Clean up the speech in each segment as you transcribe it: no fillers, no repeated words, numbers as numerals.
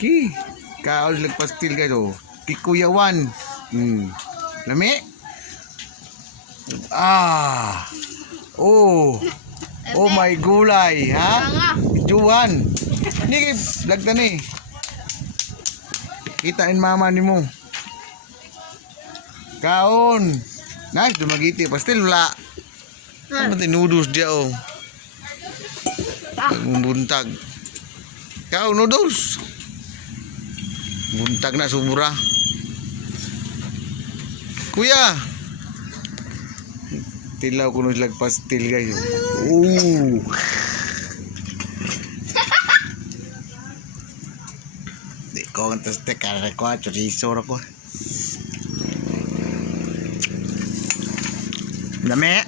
Ki. Kaos pastil guys oh. Kikuyawan. Lami. Ah. Oh. Oh my gulay, ha? Juan. Ni vlog ta ni. Kitain mama ni mo. Kaon. Nice, dumagiti pastil wala. Ano tinudus dia oh. Buntag. Kau noodles. Buntag na sumura. Kuya. Tilaw kuno slag pastil guys. Di ko antas te kare ko chorizo ra ko. Dami.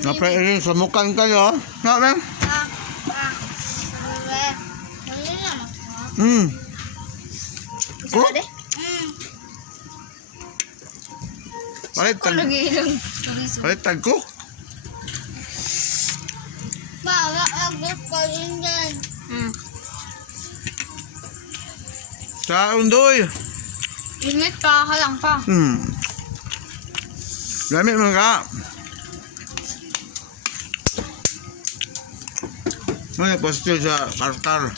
Napay rin sa mukan kayo. Na, ma'am? Ko? Palit tag ko? Sa undoy. Init pa, halang pa. Dami man ka. May pastil sa tartar.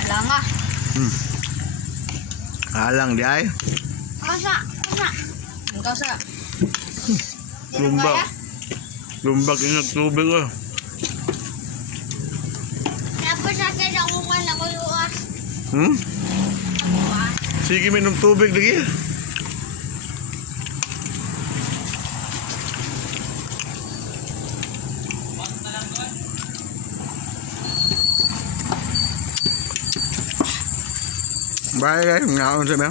Halang nga. Halang di ay. Kasa. Ang kasa. Lumbag. Lumbag ingat tubig oh. Tapos akin ako man ako luwas. Sige minum tubig lagi. Bye guys, ngaon sa mga.